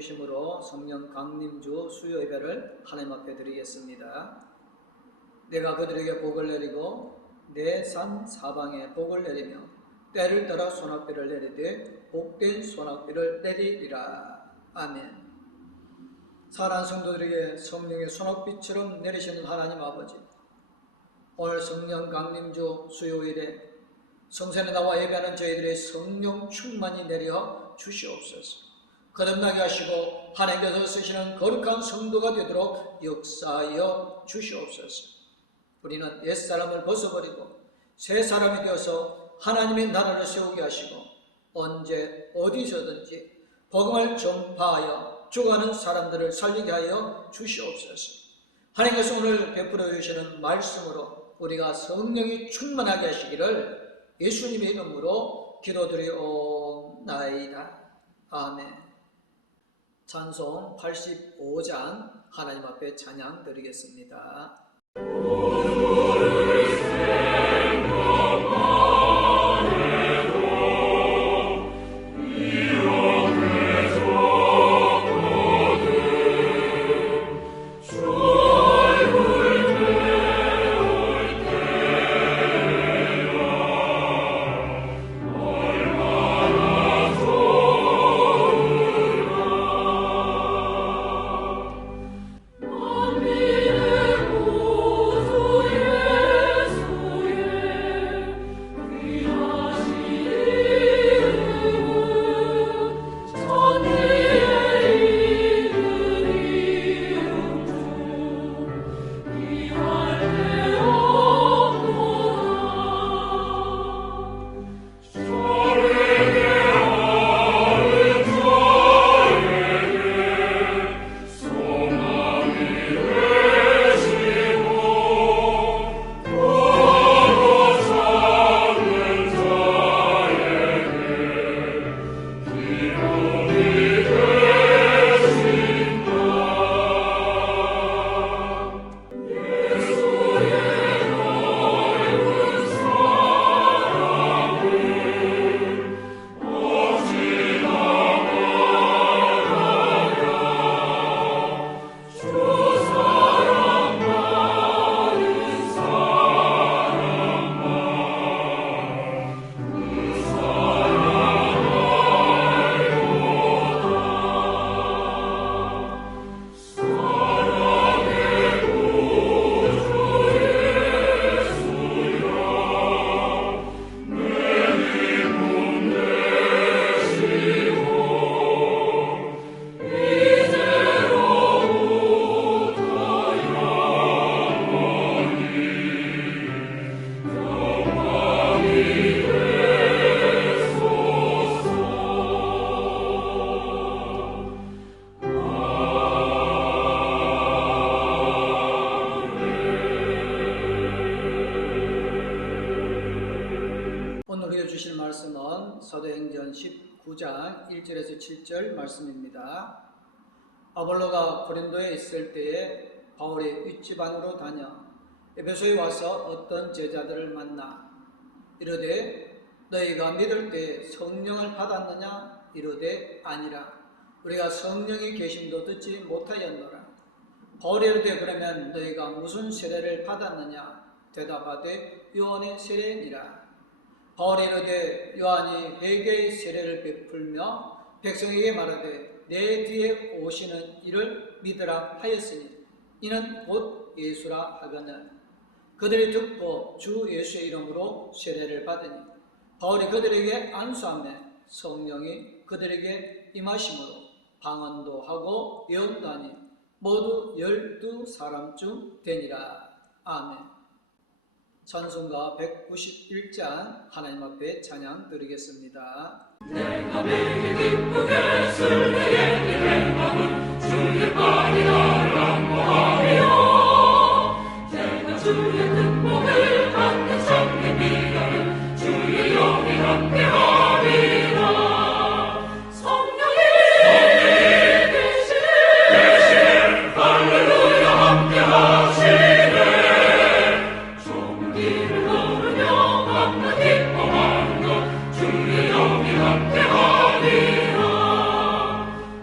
주심으로 성령 강림주 수요 예배를 하나님 앞에 드리겠습니다. 내가 그들에게 복을 내리고 내 산 사방에 복을 내리며 때를 따라 소낙비를 내리되 복된 소낙비를 내리리라. 아멘. 사랑하는 성도들에게 성령의 소낙비처럼 내리시는 하나님 아버지, 오늘 성령 강림주 수요일에 성전에 나와 예배하는 저희들의 성령 충만히 내려 주시옵소서. 거듭나게 하시고 하나님께서 쓰시는 거룩한 성도가 되도록 역사하여 주시옵소서. 우리는 옛사람을 벗어버리고 새 사람이 되어서 하나님의 나라를 세우게 하시고 언제 어디서든지 복음을 전파하여 죽어가는 사람들을 살리게 하여 주시옵소서. 하나님께서 오늘 베풀어 주시는 말씀으로 우리가 성령이 충만하게 하시기를 예수님의 이름으로 기도드리옵나이다. 아멘. 찬송 85장 하나님 앞에 찬양 드리겠습니다. 주실 말씀은 사도행전 19장 1절에서 7절 말씀입니다. 아볼로가 고린도에 있을 때에 바울이 윗지방으로 다녀 에베소에 와서 어떤 제자들을 만나 이르되 너희가 믿을 때 성령을 받았느냐? 이르되 아니라 우리가 성령의 계심도 듣지 못하였노라. 바울이 이르되 그러면 너희가 무슨 세례를 받았느냐? 대답하되 요한의 세례니라. 바울이 이르되 요한이 회개의 세례를 베풀며 백성에게 말하되 내 뒤에 오시는 이를 믿으라 하였으니 이는 곧 예수라 하거늘 그들이 듣고 주 예수의 이름으로 세례를 받으니 바울이 그들에게 안수하며 성령이 그들에게 임하심으로 방언도 하고 예언도 하니 모두 12사람쯤 되니라. 아멘. 찬송가 191장 하나님 앞에 찬양 드리겠습니다. 내가 매일 기쁘게 쓸 때에 내 맘은 주의 발이라 랑모하며 내가 주의 뜻복을 받는 삶의 미련은 주의 영이 함께하리라. 성령이 계시네 할렐루야 함께하시네. 주의 영이 함께하리라.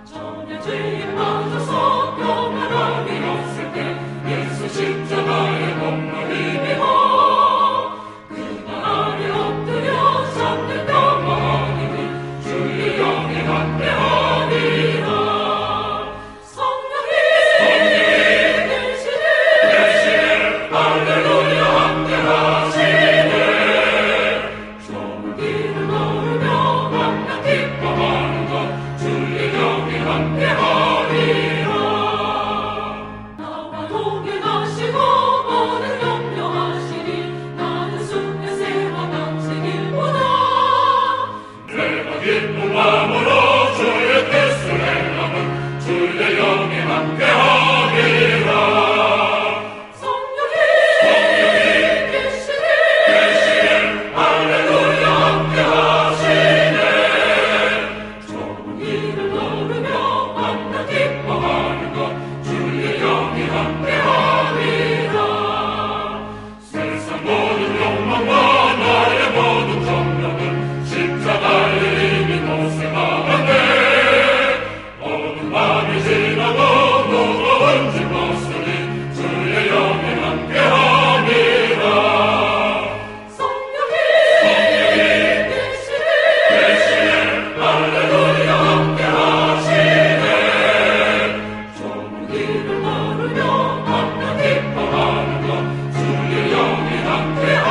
전에 죄에 빠져서 평안함이 없을 때 예수 십자가의 몸을 입어 그가 아래 엎드려 잡는 평안함이 주의 영에 함께하리라. 성령이 계시네 할렐루야 함께하시네. 좁은 길을 걸으며 만나 기뻐하는 것 주의 영이 함께하리라. 나와 동행하시고 모든 염려하시니 나는 숲의 새와 같이 길보다 내가 기쁜 마음으로 주의 뜻을 행하면 주의 영이 함께하리라. 성령이 계시네 할렐루야 함께하시네. 좁은 길을 걸으며 만나 기뻐하는 것 주의 영이 함께하리라. 세상 모든 욕망과 나의 모든 정욕은 십자가의 이미 고생하는데 어두운 밤이 지나고 무거운 짐 벗으니 주의 영이 함께하니라. 성령이 계시네 할렐루야 함께하시네. 좁은 길을 걸으며 만나 기뻐하는 것 주의 영이 함께하리라.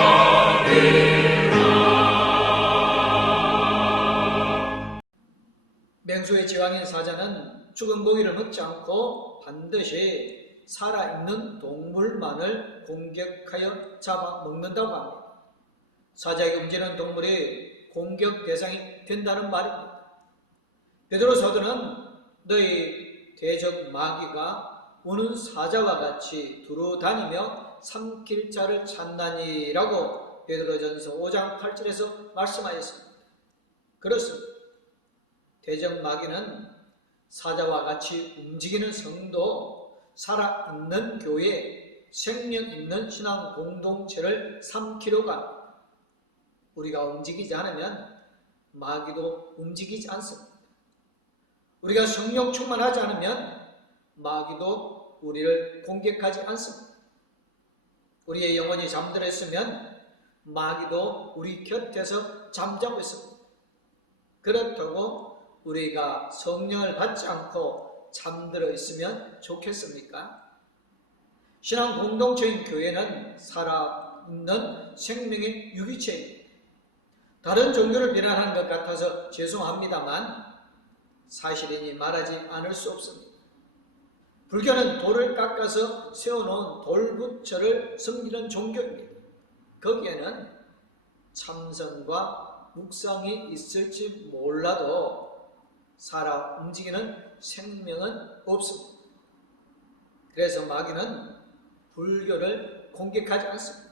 맹수의 제왕인 사자는 죽은 고기를 먹지 않고 반드시 살아있는 동물만을 공격하여 잡아먹는다고 합니다. 사자에게 움직이는 동물이 공격 대상이 된다는 말입니다. 베드로 사도는 너희 대적 마귀가 우는 사자와 같이 두루다니며 삼킬 자를 찾나니라고 베드로전서 5장 8절에서 말씀하였습니다. 그렇습니다. 대적 마귀는 사자와 같이 움직이는 성도, 살아있는 교회, 생명 있는 신앙 공동체를 삼키려고 합니다. 우리가 움직이지 않으면 마귀도 움직이지 않습니다. 우리가 성령 충만하지 않으면 마귀도 우리를 공격하지 않습니다. 우리의 영혼이 잠들어 있으면 마귀도 우리 곁에서 잠자고 있습니다. 그렇다고 우리가 성령을 받지 않고 잠들어 있으면 좋겠습니까? 신앙 공동체인 교회는 살아있는 생명의 유기체입니다. 다른 종교를 비난하는 것 같아서 죄송합니다만 사실이니 말하지 않을 수 없습니다. 불교는 돌을 깎아서 세워놓은 돌부처를 섬기는 종교입니다. 거기에는 참선과 묵상이 있을지 몰라도 살아 움직이는 생명은 없습니다. 그래서 마귀는 불교를 공격하지 않습니다.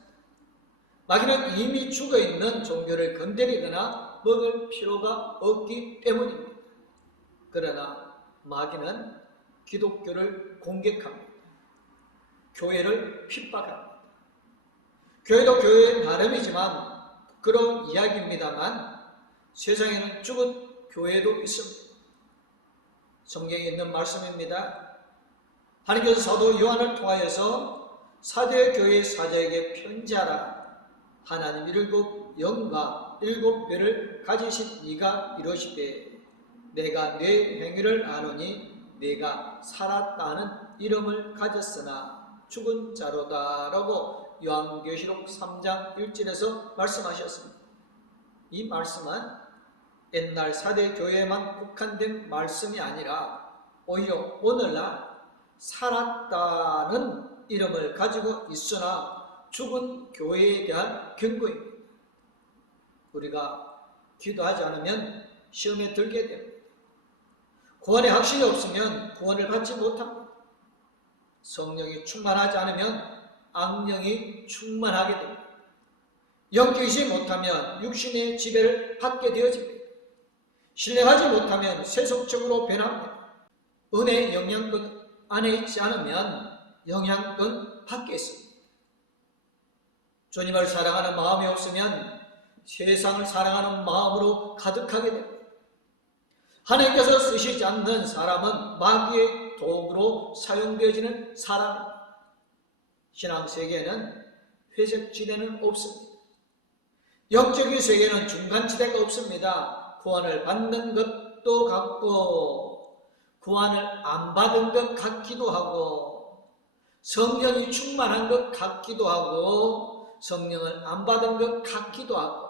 마귀는 이미 죽어있는 종교를 건드리거나 먹을 필요가 없기 때문입니다. 그러나 마귀는 기독교를 공격합니다. 교회를 핍박합니다. 교회도 교회의 나름이지만 부끄러운 이야기입니다만 세상에는 죽은 교회도 있습니다. 성경에 있는 말씀입니다. 하나님께서 사도 요한을 통하여서 사대 교회 사자에게 편지하라. 하나님 7 영과 7 배를 가지신 네가 이러시되 내가 네 행위를 아노니 네가 살았다는 이름을 가졌으나 죽은 자로다 라고 요한계시록 3장 1절에서 말씀하셨습니다. 이 말씀은 옛날 사대 교회에만 국한된 말씀이 아니라 오히려 오늘날 살았다는 이름을 가지고 있으나 죽은 교회에 대한 경고입니다. 우리가 기도하지 않으면 시험에 들게 됩니다. 구원의 확신이 없으면 구원을 받지 못합니다. 성령이 충만하지 않으면 악령이 충만하게 됩니다. 영적이지 못하면 육신의 지배를 받게 되어집니다. 신뢰하지 못하면 세속적으로 변합니다. 은혜의 영향권 안에 있지 않으면 영향권 밖에 있습니다. 주님을 사랑하는 마음이 없으면 세상을 사랑하는 마음으로 가득하게 됩니다. 하나님께서 쓰시지 않는 사람은 마귀의 도구로 사용되어지는 사람입니다. 신앙세계에는 회색지대는 없습니다. 영적인 세계는 중간지대가 없습니다. 구원을 받는 것도 같고 구원을 안 받은 것 같기도 하고 성령이 충만한 것 같기도 하고 성령을 안 받은 것 같기도 하고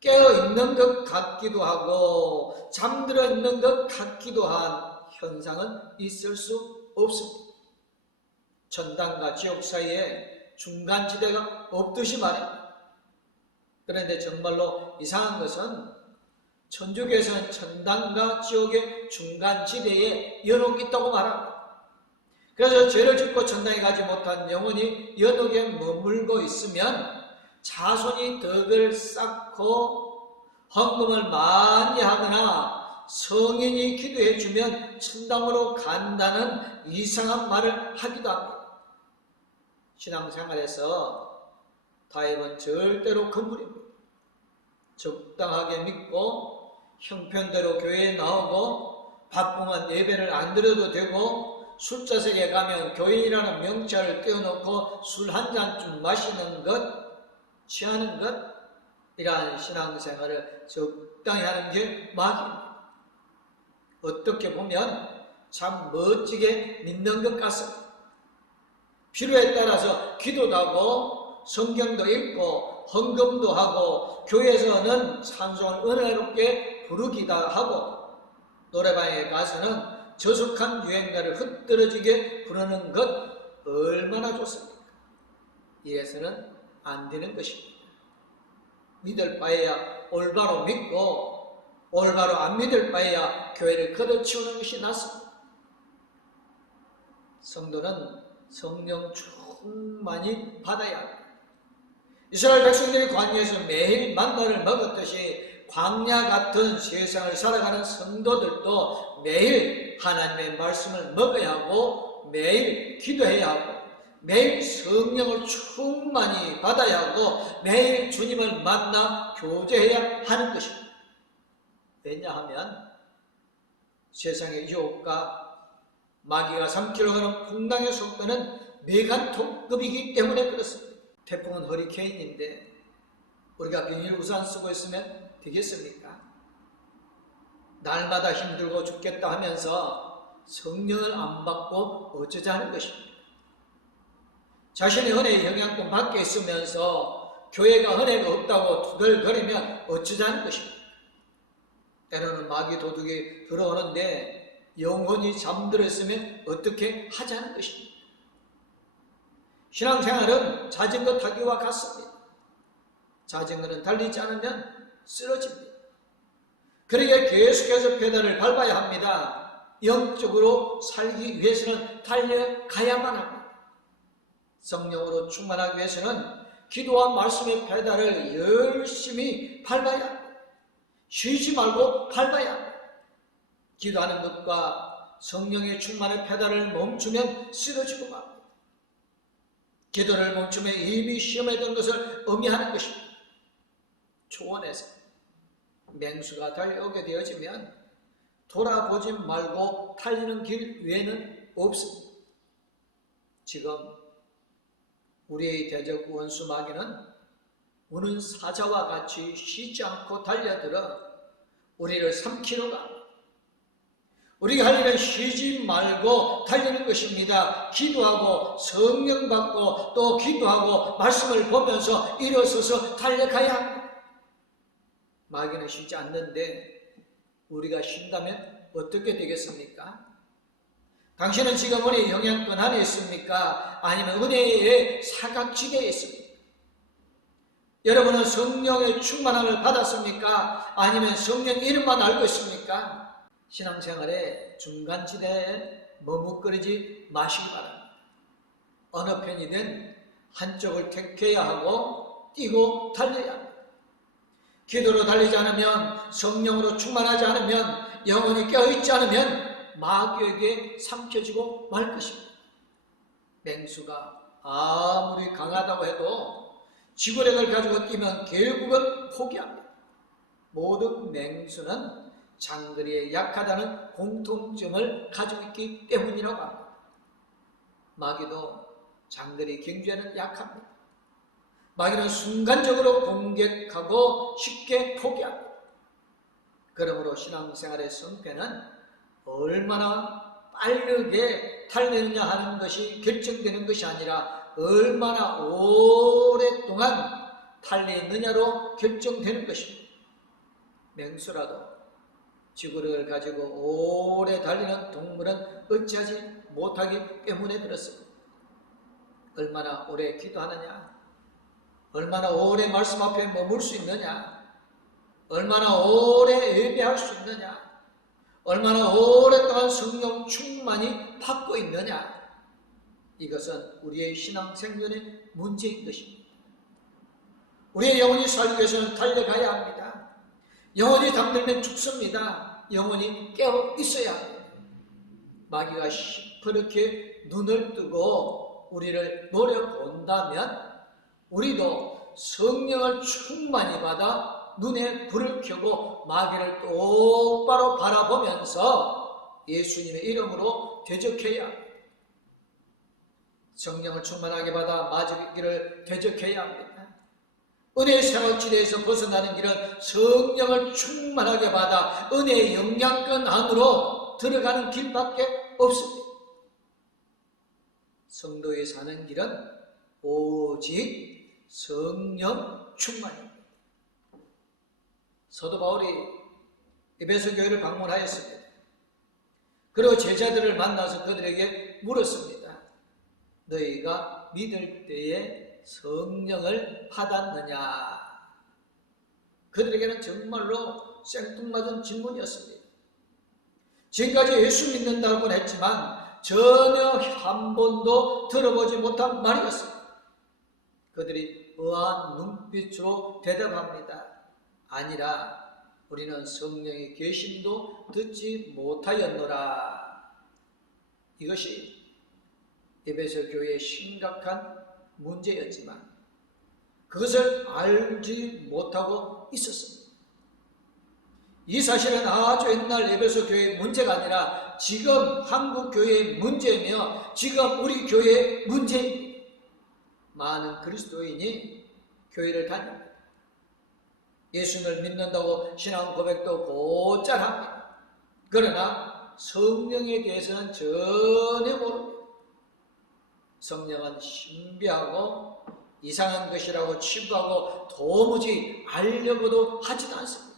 깨어있는 것 같기도 하고 잠들어 있는 것 같기도 한 현상은 있을 수 없습니다. 천당과 지옥 사이에 중간지대가 없듯이 말입니다. 그런데 정말로 이상한 것은 천주교에서는 천당과 지옥의 중간지대에 연옥이 있다고 말합니다. 그래서 죄를 짓고 천당에 가지 못한 영혼이 연옥에 머물고 있으면 자손이 덕을 쌓고 헌금을 많이 하거나 성인이 기도해 주면 천당으로 간다는 이상한 말을 하기도 합니다. 신앙생활에서 타협은 절대로 금물입니다. 적당하게 믿고 형편대로 교회에 나오고 바쁘면 예배를 안 드려도 되고 술자석에 가면 교인이라는 명찰을 떼어놓고 술 한 잔쯤 마시는 것, 취하는 것, 이러한 신앙생활을 적당히 하는 게 마귀입니다. 어떻게 보면 참 멋지게 믿는 것 같습니다. 필요에 따라서 기도도 하고 성경도 읽고 헌금도 하고 교회에서는 찬송을 은혜롭게 부르기도 하고 노래방에 가서는 저속한 유행가를 흐트러지게 부르는 것 얼마나 좋습니까? 이래서는 안 되는 것입니다. 믿을 바에야 올바로 믿고 올바로 안 믿을 바에야 교회를 걷어치우는 것이 낫습니다. 성도는 성령 충만히 받아야 합니다. 이스라엘 백성들이 광야에서 매일 만나를 먹었듯이 광야 같은 세상을 살아가는 성도들도 매일 하나님의 말씀을 먹어야 하고 매일 기도해야 하고 매일 성령을 충만히 받아야 하고 매일 주님을 만나 교제해야 하는 것입니다. 왜냐하면 세상의 유혹과 마귀가 삼키려 하는 풍랑의 속도는 메가톤급이기 때문에 그렇습니다. 태풍은 허리케인인데 우리가 비닐 우산 쓰고 있으면 되겠습니까? 날마다 힘들고 죽겠다 하면서 성령을 안 받고 어쩌자는 것입니다. 자신의 은혜의 영향권 밖에 있으면서 교회가 은혜가 없다고 투덜거리면 어쩌자는 것입니다. 때로는 마귀 도둑이 들어오는데 영혼이 잠들어 있으면 어떻게 하자는 것입니다. 신앙생활은 자전거 타기와 같습니다. 자전거는 달리지 않으면 쓰러집니다. 그러기에 계속해서 페달을 밟아야 합니다. 영적으로 살기 위해서는 달려가야만 합니다. 성령으로 충만하기 위해서는 기도와 말씀의 페달을 열심히 밟아야 합니다. 쉬지 말고 밟아야 합니다. 기도하는 것과 성령의 충만의 페달을 멈추면 쓰러지고 맙니다. 기도를 멈추면 이미 시험했던 것을 의미하는 것입니다. 초원에서 맹수가 달려오게 되어지면 돌아보지 말고 달리는 길 외에는 없습니다. 지금 우리의 대적 원수 마귀는 우는 사자와 같이 쉬지 않고 달려들어 우리를 삼키러 갑니다. 우리가 할 일은 쉬지 말고 달리는 것입니다. 기도하고 성령 받고 또 기도하고 말씀을 보면서 일어서서 달려가야 합니다. 마귀는 쉬지 않는데 우리가 쉰다면 어떻게 되겠습니까? 당신은 지금 은혜의 영향권 안에 있습니까? 아니면 은혜의 사각지대에 있습니까? 여러분은 성령의 충만함을 받았습니까? 아니면 성령 이름만 알고 있습니까? 신앙생활의 중간지대에 머뭇거리지 마시기 바랍니다. 어느 편이든 한쪽을 택해야 하고 뛰고 달려야 합니다. 기도로 달리지 않으면 성령으로 충만하지 않으면 영혼이 깨어있지 않으면 마귀에게 삼켜지고 말 것입니다. 맹수가 아무리 강하다고 해도 지구력을 가지고 뛰면 결국은 포기합니다. 모든 맹수는 장거리에 약하다는 공통점을 가지고 있기 때문이라고 합니다. 마귀도 장거리 경주에는 약합니다. 마귀는 순간적으로 공격하고 쉽게 포기합니다. 그러므로 신앙생활의 성패는 얼마나 빠르게 달리느냐 하는 것이 결정되는 것이 아니라 얼마나 오랫동안 달리느냐로 결정되는 것입니다. 맹수라도 지구력을 가지고 오래 달리는 동물은 어찌하지 못하기 때문에 그렇습니다. 얼마나 오래 기도하느냐, 얼마나 오래 말씀 앞에 머물 수 있느냐, 얼마나 오래 예배할 수 있느냐, 얼마나 오랫동안 성령 충만히 받고 있느냐, 이것은 우리의 신앙 생존의 문제인 것입니다. 우리의 영혼이 살기 위해서는 달려가야 합니다. 영혼이 잠들면 죽습니다. 영혼이 깨어 있어야 합니다. 마귀가 시퍼렇게 눈을 뜨고 우리를 노려본다면 우리도 성령을 충만히 받아 눈에 불을 켜고 마귀를 똑바로 바라보면서 예수님의 이름으로 대적해야 합니다. 성령을 충만하게 받아 마귀를 대적해야 합니다. 은혜의 생활지대에서 벗어나는 길은 성령을 충만하게 받아 은혜의 영향권 안으로 들어가는 길밖에 없습니다. 성도의 사는 길은 오직 성령 충만입니다. 사도 바울이 에베소 교회를 방문하였습니다. 그리고 제자들을 만나서 그들에게 물었습니다. 너희가 믿을 때에 성령을 받았느냐? 그들에게는 정말로 생뚱맞은 질문이었습니다. 지금까지 예수 믿는다고는 했지만 전혀 한 번도 들어보지 못한 말이었습니다. 그들이 의아한 눈빛으로 대답합니다. 아니라 우리는 성령의 계심도 듣지 못하였노라. 이것이 에베소 교회의 심각한 문제였지만 그것을 알지 못하고 있었습니다. 이 사실은 아주 옛날 에베소 교회의 문제가 아니라 지금 한국 교회의 문제며 지금 우리 교회의 문제입니다. 많은 그리스도인이 교회를 다닙니다. 예수님을 믿는다고 신앙 고백도 곧잘 합니다. 그러나 성령에 대해서는 전혀 모릅니다. 성령은 신비하고 이상한 것이라고 치부하고 도무지 알려고도 하지도 않습니다.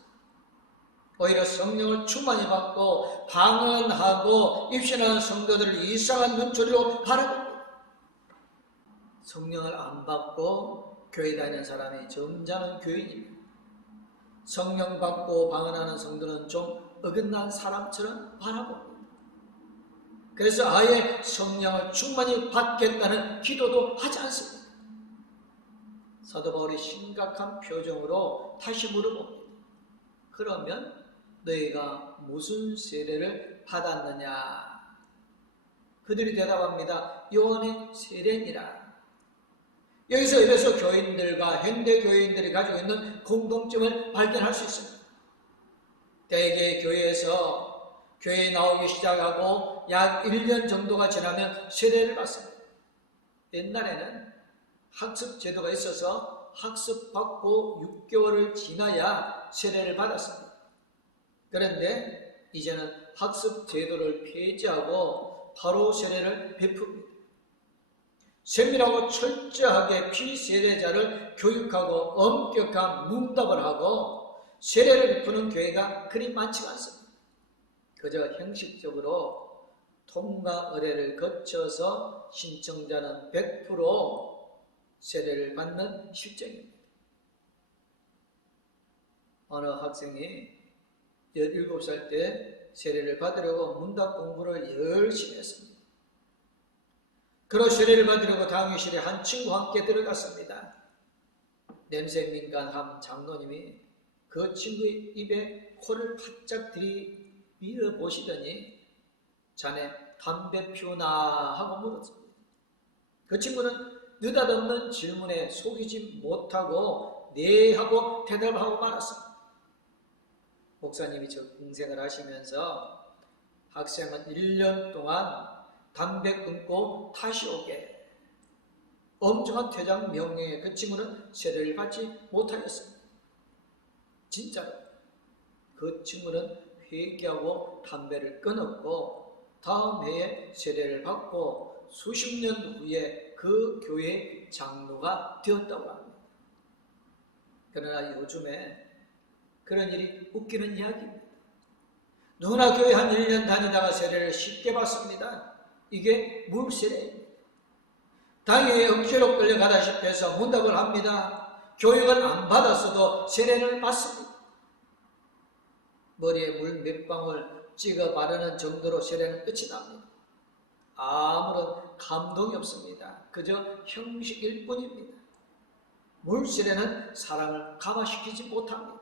오히려 성령을 충만히 받고 방언하고 입신하는 성도들을 이상한 눈초리로 바라봅니다. 성령을 안 받고 교회 다니는 사람이 점잖은 교인입니다. 성령 받고 방언하는 성도는 좀 어긋난 사람처럼 바라봅니다. 그래서 아예 성령을 충만히 받겠다는 기도도 하지 않습니다. 사도 바울이 심각한 표정으로 다시 물어봅니다. 그러면 너희가 무슨 세례를 받았느냐? 그들이 대답합니다. 요한의 세례니라. 여기서 에베소 교인들과 현대 교인들이 가지고 있는 공통점을 발견할 수 있습니다. 대개 교회에 나오기 시작하고 약 1년 정도가 지나면 세례를 받습니다. 옛날에는 학습 제도가 있어서 학습받고 6개월을 지나야 세례를 받았습니다. 그런데 이제는 학습 제도를 폐지하고 바로 세례를 베풉니다. 세밀하고 철저하게 피세례자를 교육하고 엄격한 문답을 하고 세례를 베푸는 교회가 그리 많지가 않습니다. 그저 형식적으로 통과 의뢰를 거쳐서 신청자는 100% 세례를 받는 실정입니다. 어느 학생이 17살 때 세례를 받으려고 문답 공부를 열심히 했습니다. 그러 세례를 받으려고 당회실에 한 친구와 함께 들어갔습니다. 냄새 민감한 장로님이 그 친구의 입에 코를 바짝 들이밀어 보시더니 자네 담배 피우나 하고 물었습니다. 그 친구는 느닷없는 질문에 속이지 못하고 네 하고 대답하고 말았습니다. 목사님이 적응생을 하시면서 학생은 1년 동안 담배 끊고 다시 오게, 엄청난 퇴장 명령에 그 친구는 세례를 받지 못하였습니다. 진짜로 그 친구는 회개하고 담배를 끊었고 다음 해에 세례를 받고 수십 년 후에 그 교회 장로가 되었다고 합니다. 그러나 요즘에 그런 일이 웃기는 이야기입니다. 누구나 교회 한 1년 다니다가 세례를 쉽게 받습니다. 이게 물세례입니다. 당연히 억지로 끌려가다시피 해서 문답을 합니다. 교육은 안 받았어도 세례를 받습니다. 머리에 물 몇 방울 찍어 바르는 정도로 세례는 끝이 납니다. 아무런 감동이 없습니다. 그저 형식일 뿐입니다. 물세례는 사람을 감화시키지 못합니다.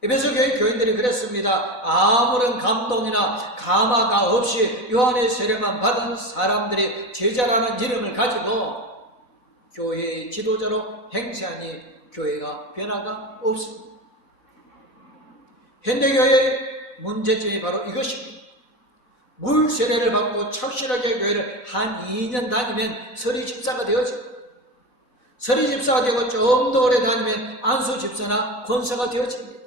에베소 교회 교인들이 그랬습니다. 아무런 감동이나 감화가 없이 요한의 세례만 받은 사람들이 제자라는 이름을 가지고 교회의 지도자로 행세하니 교회가 변화가 없습니다. 현대교회의 문제점이 바로 이것입니다. 물 세례를 받고 착실하게 교회를 한 2년 다니면 서리 집사가 되어집니다. 서리 집사가 되고 좀 더 오래 다니면 안수 집사나 권사가 되어집니다.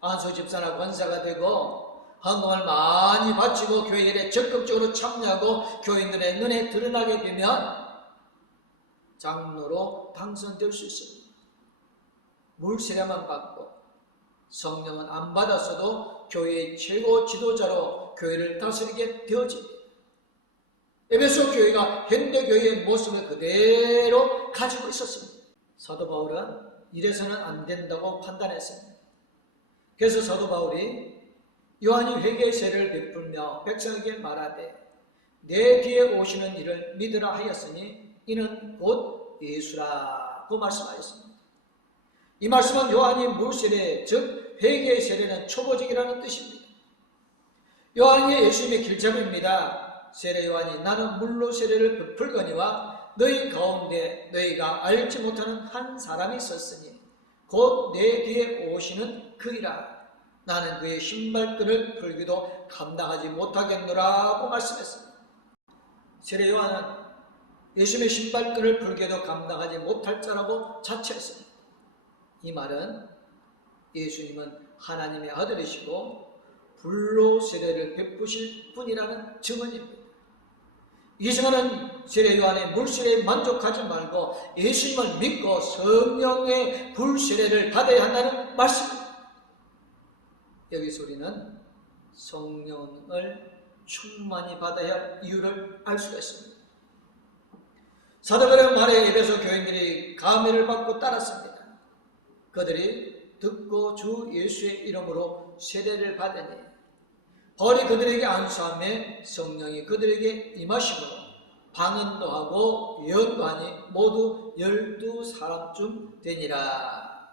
안수 집사나 권사가 되고 헌금을 많이 바치고 교회일에 적극적으로 참여하고 교인들의 눈에 드러나게 되면 장로로 당선될 수 있습니다. 물 세례만 받고 성령은 안 받았어도 교회의 최고 지도자로 교회를 다스리게 되어집니다. 에베소 교회가 현대교회의 모습을 그대로 가지고 있었습니다. 사도 바울은 이래서는 안 된다고 판단했습니다. 그래서 사도 바울이 요한이 회개의 세례를 베풀며 백성에게 말하되 내 뒤에 오시는 이를 믿으라 하였으니 이는 곧 예수라고 말씀하였습니다. 이 말씀은 요한이 물세례, 즉 회개의 세례는 초보적이라는 뜻입니다. 요한이 예수님의 길잡이입니다. 세례 요한이 나는 물로 세례를 베풀거니와 너희 가운데 너희가 알지 못하는 한 사람이 있었으니 곧 내 뒤에 오시는 그이라. 나는 그의 신발끈을 풀기도 감당하지 못하겠노라고 말씀했습니다. 세례 요한은 예수님의 신발끈을 풀기도 감당하지 못할 자라고 자처했습니다. 이 말은 예수님은 하나님의 아들이시고 불로 세례를 베푸실 분이라는 증언입니다. 이 증언은 세례 요한의 물세례에 만족하지 말고 예수님을 믿고 성령의 불세례를 받아야 한다는 말씀입니다. 여기서 우리는 성령을 충만히 받아야 할 이유를 알 수가 있습니다. 사도바울의 말에 에베소 교인들이 감회를 받고 따랐습니다. 그들이 듣고 주 예수의 이름으로 세례를 받으니 바울이 그들에게 안수하며 성령이 그들에게 임하심으로 방언도 하고 예언도 하니 모두 12사람쯤 되니라.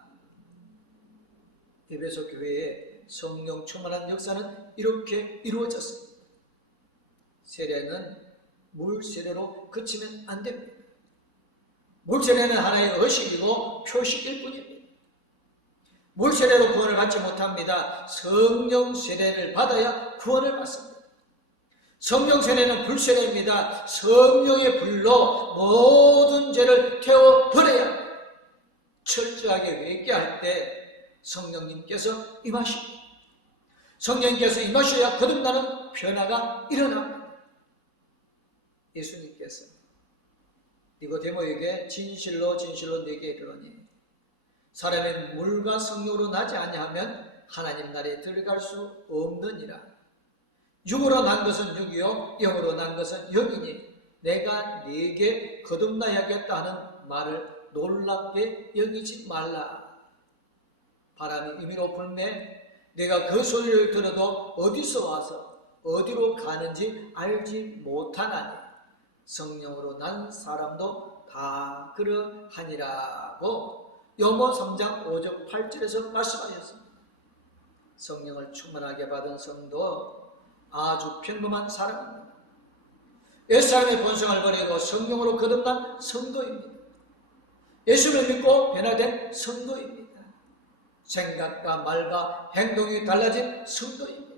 에베소 교회의 성령 충만한 역사는 이렇게 이루어졌습니다. 세례는 물세례로 그치면 안 됩니다. 물세례는 하나의 의식이고 표식일 뿐입니다. 물세례로 구원을 받지 못합니다. 성령 세례를 받아야 구원을 받습니다. 성령 세례는 불세례입니다. 성령의 불로 모든 죄를 태워버려야 합니다. 철저하게 회개할 때 성령님께서 임하십니다. 성령님께서 임하셔야 거듭나는 변화가 일어납니다. 예수님께서 니고데모에게 진실로 진실로 네게 이르노니 사람의 물과 성령으로 나지 아니하면 하나님 나라에 들어갈 수 없느니라. 육으로 난 것은 육이요 영으로 난 것은 영이니 내가 네게 거듭나야겠다 하는 말을 놀랍게 여기지 말라. 바람이 임의로 불매 내가 그 소리를 들어도 어디서 와서 어디로 가는지 알지 못하나니 성령으로 난 사람도 다 그러하니라고 요모 3장 5절 8절에서 말씀하셨습니다. 성령을 충만하게 받은 성도 아주 평범한 사람입니다. 옛사람의 본성을 버리고 성령으로 거듭난 성도입니다. 예수를 믿고 변화된 성도입니다. 생각과 말과 행동이 달라진 성도입니다.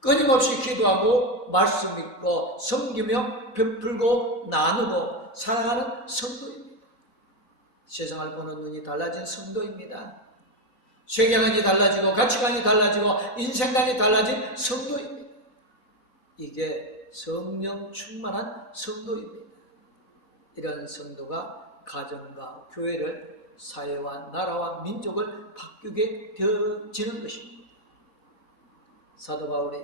끊임없이 기도하고 말씀 읽고 섬기며 베풀고 나누고 사랑하는 성도입니다. 세상을 보는 눈이 달라진 성도입니다. 세계관이 달라지고 가치관이 달라지고 인생관이 달라진 성도입니다. 이게 성령 충만한 성도입니다. 이런 성도가 가정과 교회를, 사회와 나라와 민족을 바꾸게 되어지는 것입니다. 사도 바울이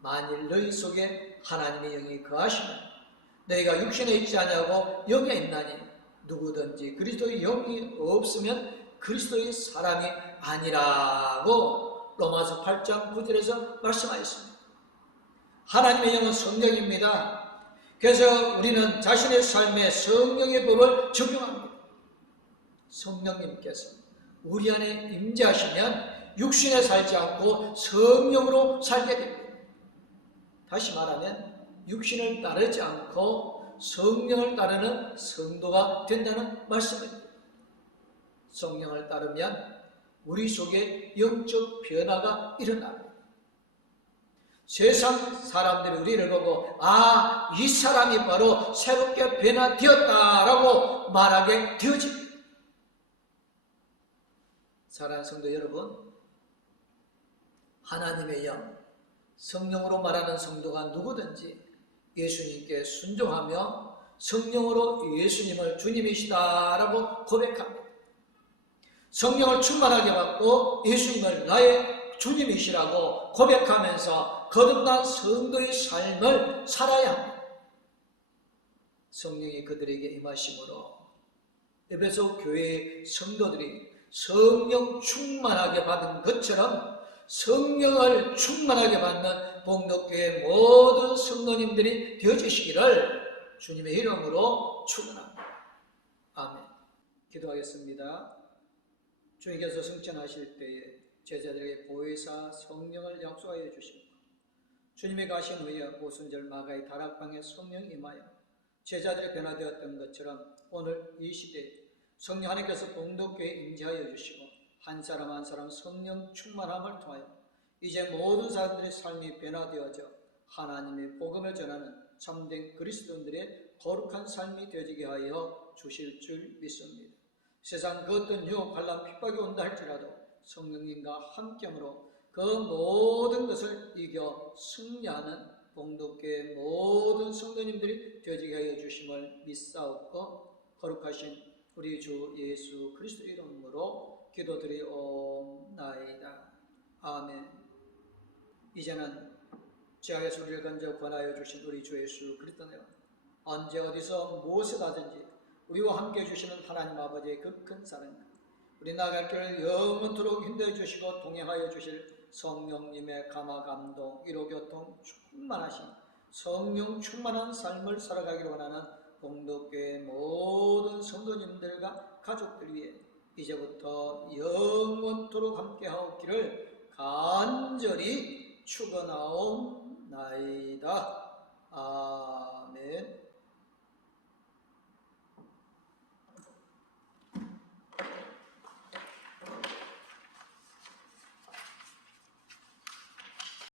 만일 너희 속에 하나님의 영이 거하시면 너희가 육신에 있지 아니하고 영에 있나니 누구든지 그리스도의 영이 없으면 그리스도의 사람이 아니라고 로마서 8장 9절에서 말씀하였습니다. 하나님의 영은 성령입니다. 그래서 우리는 자신의 삶에 성령의 법을 적용합니다. 성령님께서 우리 안에 임재하시면 육신에 살지 않고 성령으로 살게 됩니다. 다시 말하면 육신을 따르지 않고 성령을 따르는 성도가 된다는 말씀입니다. 성령을 따르면 우리 속에 영적 변화가 일어납니다. 세상 사람들이 우리를 보고 이 사람이 바로 새롭게 변화되었다라고 말하게 되어집니다. 사랑하는 성도 여러분, 하나님의 영, 성령으로 말하는 성도가 누구든지 예수님께 순종하며 성령으로 예수님을 주님이시다라고 고백합니다. 성령을 충만하게 받고 예수님을 나의 주님이시라고 고백하면서 거듭난 성도의 삶을 살아야 합니다. 성령이 그들에게 임하심으로 에베소 교회의 성도들이 성령 충만하게 받은 것처럼 성령을 충만하게 받는 봉독교회 모든 성도님들이 되어주시기를 주님의 이름으로 축원합니다. 아멘. 기도하겠습니다. 주님께서 승천하실 때에 제자들에게 보혜사 성령을 약속하여 주시고 주님의 가신 후에 오순절 마가의 다락방에 성령 임하여 제자들이 변화되었던 것처럼 오늘 이 시대에 성령 하나님께서 봉독교회에 임재하여 주시고 한 사람 한 사람 성령 충만함을 통하여 이제 모든 사람들의 삶이 변화되어져 하나님의 복음을 전하는 참된 그리스도인들의 거룩한 삶이 되어지게 하여 주실 줄 믿습니다. 세상 그 어떤 유혹, 환난, 핍박이 온다 할지라도 성령님과 함께함으로 그 모든 것을 이겨 승리하는 봉독교회 모든 성도님들이 되어지게 하여 주심을 믿사옵고 거룩하신 우리 주 예수 그리스도 이름으로 기도드리옵나이다. 아멘. 이제는 죄악에서 우리를 건져 권하여 주신 우리 주 예수 그리스도는 언제 어디서 무엇을 우리와 함께 해주시는 하나님 아버지의 그 큰 사랑과 우리 나갈 길을 영원토록 힘내어 주시고 동행하여 주실 성령님의 감화 감동 위로 교통 충만하신 성령 충만한 삶을 살아가기를 원하는 봉독교회 모든 성도님들과 가족들 위해 이제부터 영원토록 함께하옵기를 간절히 축원하옵나이다. 아멘.